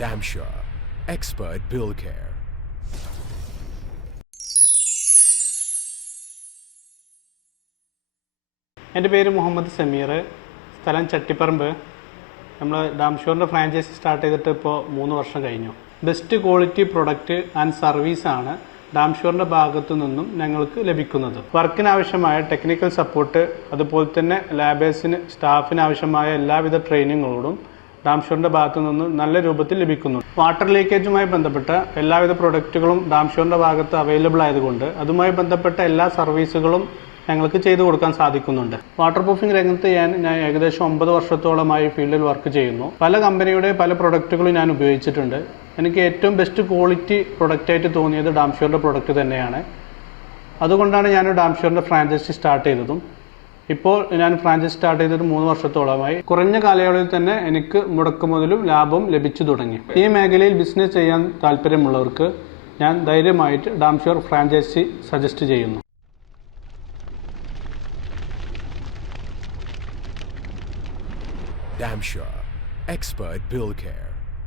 Damshore, expert bill care. എൻ്റെ പേര് മുഹമ്മദ് സമീർ, സ്ഥലം ചട്ടിപ്പറമ്പ്. നമ്മൾ ഡാംഷോറിൻ്റെ ഫ്രാഞ്ചൈസി സ്റ്റാർട്ട് ചെയ്തിട്ട് ഇപ്പോൾ 3 വർഷം കഴിഞ്ഞു. ബെസ്റ്റ് ക്വാളിറ്റി പ്രൊഡക്റ്റ് ആൻഡ് സർവീസാണ് ഡാംഷോറിൻ്റെ ഭാഗത്തു നിന്നും ഞങ്ങൾക്ക് ലഭിക്കുന്നത്. വർക്കിനാവശ്യമായ ടെക്നിക്കൽ സപ്പോർട്ട്, അതുപോലെ തന്നെ ലാബേഴ്സിന് സ്റ്റാഫിനാവശ്യമായ എല്ലാവിധ ട്രെയിനിങ്ങുകളോടും ഡാംഷോറിൻ്റെ ഭാഗത്തു നിന്നും നല്ല രൂപത്തിൽ ലഭിക്കുന്നു. വാട്ടർ ലീക്കേജുമായി ബന്ധപ്പെട്ട എല്ലാവിധ പ്രൊഡക്റ്റുകളും ഡാംഷോറിൻ്റെ ഭാഗത്ത് അവൈലബിൾ ആയതുകൊണ്ട് അതുമായി ബന്ധപ്പെട്ട എല്ലാ സർവീസുകളും ഞങ്ങൾക്ക് ചെയ്തു കൊടുക്കാൻ സാധിക്കുന്നുണ്ട്. വാട്ടർ പ്രൂഫിംഗ് രംഗത്ത് ഞാൻ ഏകദേശം 9 വർഷത്തോളമായി ഫീൽഡിൽ വർക്ക് ചെയ്യുന്നു. പല കമ്പനിയുടെ പല പ്രൊഡക്റ്റുകളും ഞാൻ ഉപയോഗിച്ചിട്ടുണ്ട്. എനിക്ക് ഏറ്റവും ബെസ്റ്റ് ക്വാളിറ്റി പ്രൊഡക്റ്റായിട്ട് തോന്നിയത് ഡാംഷോറിൻ്റെ പ്രൊഡക്റ്റ് തന്നെയാണ്. അതുകൊണ്ടാണ് ഞാൻ ഡാംഷോറിൻ്റെ ഫ്രാഞ്ചൈസി സ്റ്റാർട്ട് ചെയ്തതും. ഇപ്പോൾ ഞാൻ ഫ്രാഞ്ചൈസി സ്റ്റാർട്ട് ചെയ്തത് 3 വർഷത്തോളമായി. കുറഞ്ഞ കാലയളവിൽ തന്നെ എനിക്ക് മുടക്കുമുതലും ലാഭവും ലഭിച്ചു തുടങ്ങി. ഈ മേഖലയിൽ ബിസിനസ് ചെയ്യാൻ താല്പര്യമുള്ളവർക്ക് ഞാൻ ധൈര്യമായിട്ട് ഡാംഷോർ ഫ്രാഞ്ചൈസി സജസ്റ്റ് ചെയ്യുന്നു. Damshore, expert bill care.